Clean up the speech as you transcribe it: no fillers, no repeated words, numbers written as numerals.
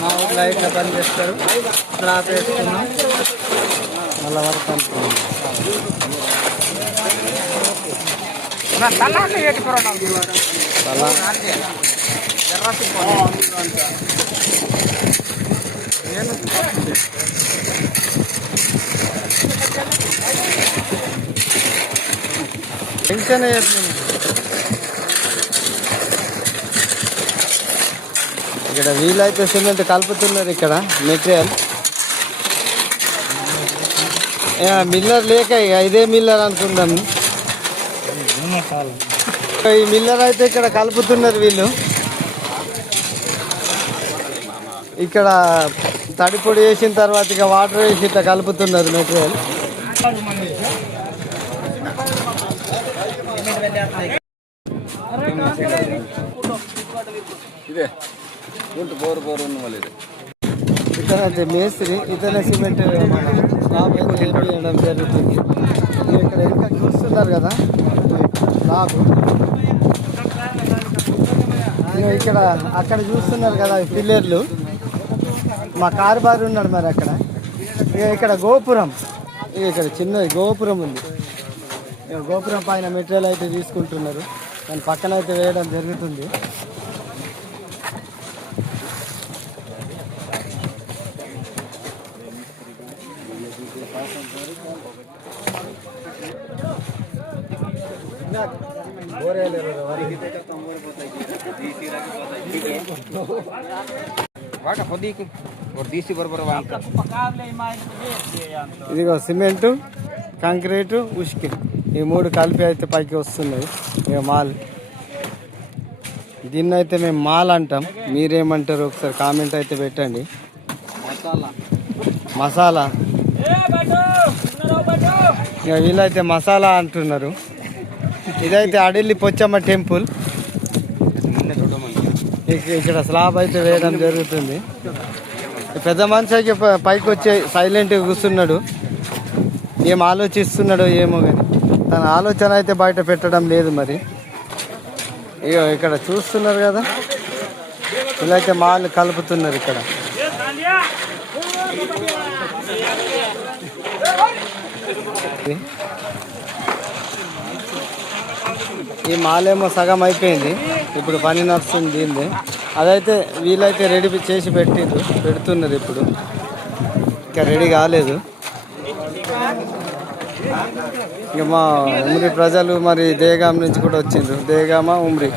మా ఊళ్ళో ఇట్లా పని చేస్తారు. స్లాబ్ వేసుకున్నాం మళ్ళీ వర్క్ అనుకున్నాం. టెన్షన్ ఇక్కడ వీలైతే సిమెంట్ కలుపుతున్నారు. ఇక్కడ మెటీరియల్ మిల్లర్ లేక ఇదే మిల్లర్ అనుకుందాము. ఈ మిల్లర్ అయితే ఇక్కడ కలుపుతున్నారు వీళ్ళు. ఇక్కడ తడిపొడి వేసిన తర్వాత ఇక వాటర్ వేసి ఇట్లా కలుపుతున్నారు మెటీరియల్. ఇక్కడ అయితే మేస్త్రి ఇతర సిమెంట్ స్లాబ్ వేయడం జరుగుతుంది. ఇక్కడ ఇంకా చూస్తున్నారు కదా స్లాబ్. ఇక్కడ అక్కడ చూస్తున్నారు కదా పిల్లర్లు. మా కారు బారి ఉన్నాడు మరి అక్కడ. ఇక్కడ గోపురం, ఇక్కడ చిన్న గోపురం ఉంది. గోపురం పైన మెటీరియల్ అయితే తీసుకుంటున్నారు. దాని పక్కన అయితే వేయడం జరుగుతుంది. ఇదిగో సిమెంటు, కాంక్రీటు, ఉష్కి ఈ మూడు కలిపి అయితే పైకి వస్తున్నాయి. ఇక మాల్, దీన్ని అయితే మేము మాల్ అంటాం. మీరేమంటారు ఒకసారి కామెంట్ అయితే పెట్టండి. మసాలా, ఇక వీళ్ళైతే మసాలా అంటున్నారు. ఇదైతే అడిల్లి పొచ్చమ్మ టెంపుల్. ఇక్కడ స్లాబ్ అయితే వేయడం జరుగుతుంది. పెద్ద మనిషికి పైకి వచ్చే సైలెంట్గా కూర్చున్నాడు. ఏం ఆలోచిస్తున్నాడో ఏమో కానీ తన ఆలోచన అయితే బయట పెట్టడం లేదు. మరి ఇక్కడ చూస్తున్నారు కదా, వీళ్ళైతే మాల్ కలుపుతున్నారు. ఇక్కడ ఈ మాల్ ఏమో సగం అయిపోయింది. ఇప్పుడు పని నడుస్తుంది దీన్ని. అదైతే వీళ్ళైతే రెడీ చేసి పెడుతున్నారు. ఇప్పుడు ఇంకా రెడీ కాలేదు. ఇక మా ఉమ్రి ప్రజలు మరి దేగాం నుంచి కూడా వచ్చిండ్రు. దేగామా ఉమ్రి.